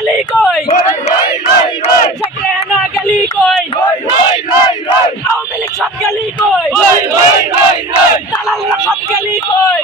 গেলি কই? শেখ রেহানা গেলি কই? আওয়ামী লীগ সব গেলি কই? দালালরা সব গেলি কই?